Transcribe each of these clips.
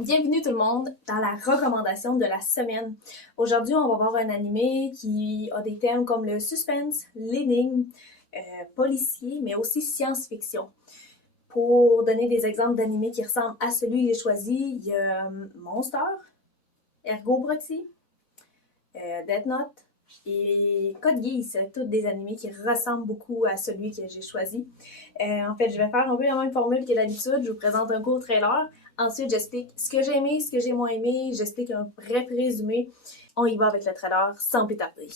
Bienvenue tout le monde dans la recommandation de la semaine. Aujourd'hui, on va voir un animé qui a des thèmes comme le suspense, l'énigme, policier, mais aussi science-fiction. Pour donner des exemples d'animés qui ressemblent à celui que j'ai choisi, il y a Monster, Ergo Proxy, Death Note et Code Geass, tous des animés qui ressemblent beaucoup à celui que j'ai choisi. En fait, je vais faire un peu la même formule que d'habitude. Je vous présente un court trailer. Ensuite, j'explique ce que j'ai aimé, ce que j'ai moins aimé. J'explique un bref résumé. On y va avec le trailer sans plus tarder.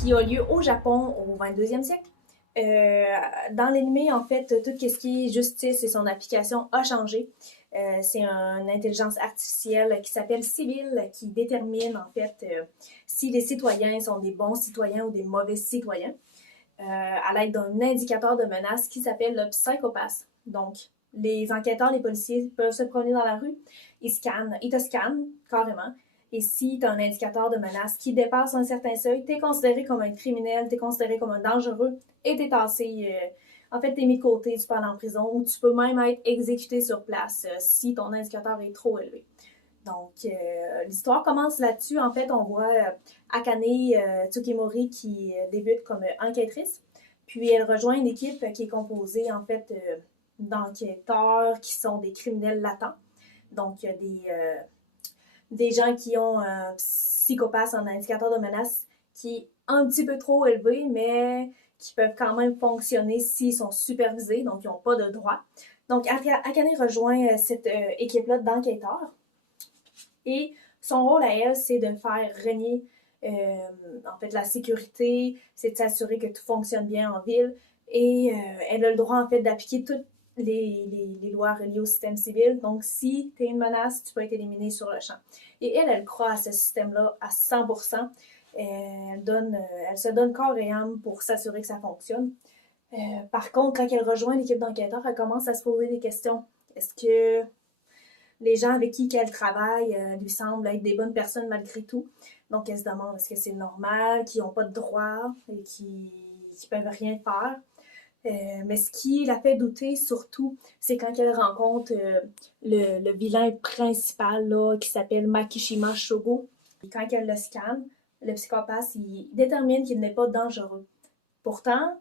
Qui a lieu au Japon au 22e siècle. Dans l'anime, en fait, tout ce qui est justice et son application a changé. C'est une intelligence artificielle qui s'appelle Sibyl qui détermine, en fait, si les citoyens sont des bons citoyens ou des mauvais citoyens à l'aide d'un indicateur de menace qui s'appelle le Psycho-Pass. Donc, les enquêteurs, les policiers peuvent se promener dans la rue, ils te scannent carrément. Et si tu as un indicateur de menace qui dépasse un certain seuil, tu es considéré comme un criminel, tu es considéré comme un dangereux et tu es tassé. En fait, tu es mis de côté, tu peux aller en prison ou tu peux même être exécuté sur place si ton indicateur est trop élevé. Donc, l'histoire commence là-dessus. En fait, on voit Akane Tsukimori qui débute comme enquêtrice. Puis, elle rejoint une équipe qui est composée, en fait, d'enquêteurs qui sont des criminels latents. Donc, il y a des gens qui ont un psychopathe, un indicateur de menace qui est un petit peu trop élevé, mais qui peuvent quand même fonctionner s'ils sont supervisés, donc ils n'ont pas de droit. Donc, Akane rejoint cette équipe-là d'enquêteurs. Et son rôle à elle, c'est de faire régner en fait, la sécurité, c'est de s'assurer que tout fonctionne bien en ville. Et elle a le droit, en fait, d'appliquer toutes les lois reliées au système civil. Donc, si tu es une menace, tu peux être éliminé sur le champ. Et elle croit à ce système-là à 100%. Elle se donne corps et âme pour s'assurer que ça fonctionne. Par contre, quand elle rejoint l'équipe d'enquêteurs, elle commence à se poser des questions. Est-ce que les gens avec qui elle travaille lui semblent être des bonnes personnes malgré tout? Donc, elle se demande est-ce que c'est normal, qu'ils n'ont pas de droit et qu'ils ne peuvent rien faire? Mais ce qui la fait douter surtout, c'est quand elle rencontre le vilain principal là, qui s'appelle Makishima Shogo. Et quand elle le scanne, le psychopathe, il détermine qu'il n'est pas dangereux. Pourtant,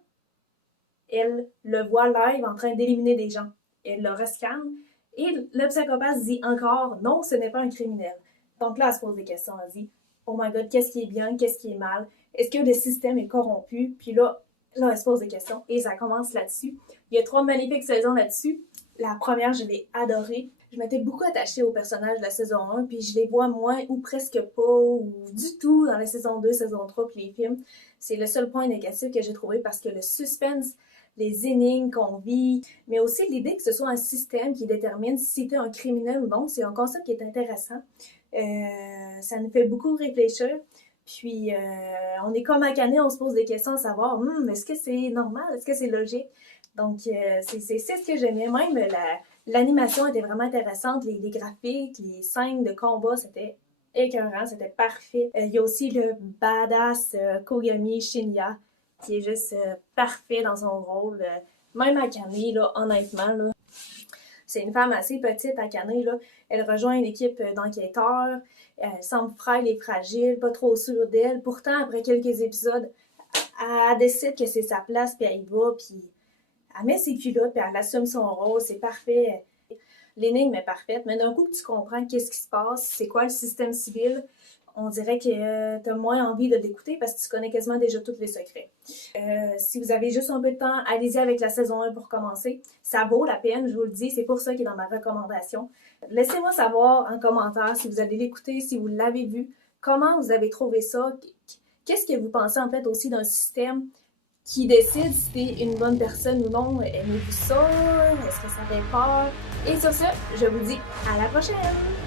elle le voit live en train d'éliminer des gens. Elle le rescanne et le psychopathe dit encore non, ce n'est pas un criminel. Donc là, elle se pose des questions. Elle dit oh my god, qu'est-ce qui est bien, qu'est-ce qui est mal? Est-ce que le système est corrompu? Puis là, elle se pose des questions et ça commence là-dessus. Il y a 3 magnifiques saisons là-dessus. La première, je l'ai adorée. Je m'étais beaucoup attachée aux personnages de la saison 1, puis je les vois moins ou presque pas, ou du tout dans la saison 2, saison 3, puis les films. C'est le seul point négatif que j'ai trouvé parce que le suspense, les énigmes qu'on vit, mais aussi l'idée que ce soit un système qui détermine si tu es un criminel ou non, c'est un concept qui est intéressant. Ça nous fait beaucoup réfléchir. Puis, on est comme Akane, on se pose des questions à savoir, est-ce que c'est normal? Est-ce que c'est logique? Donc, c'est ce que j'aimais. Même l'animation était vraiment intéressante. Les graphiques, les scènes de combat, c'était écœurant, c'était parfait. Il y a aussi le badass Kogami Shinya, qui est juste parfait dans son rôle. Même Akane, là, honnêtement, là, c'est une femme assez petite, Akane, là. Elle rejoint une équipe d'enquêteurs. Elle semble frêle et fragile, pas trop sûre d'elle. Pourtant, après quelques épisodes, elle décide que c'est sa place, puis elle y va, puis elle met ses culottes, puis elle assume son rôle. C'est parfait. L'énigme est parfaite, mais d'un coup, tu comprends qu'est-ce qui se passe, c'est quoi le système civil. On dirait que tu as moins envie de l'écouter parce que tu connais quasiment déjà tous les secrets. Si vous avez juste un peu de temps, allez-y avec la saison 1 pour commencer. Ça vaut la peine, je vous le dis, c'est pour ça qu'il est dans ma recommandation. Laissez-moi savoir en commentaire si vous allez l'écouter, si vous l'avez vu, comment vous avez trouvé ça, qu'est-ce que vous pensez en fait aussi d'un système qui décide si t'es une bonne personne ou non. Aimez-vous ça? Est-ce que ça fait peur? Et sur ce, je vous dis à la prochaine!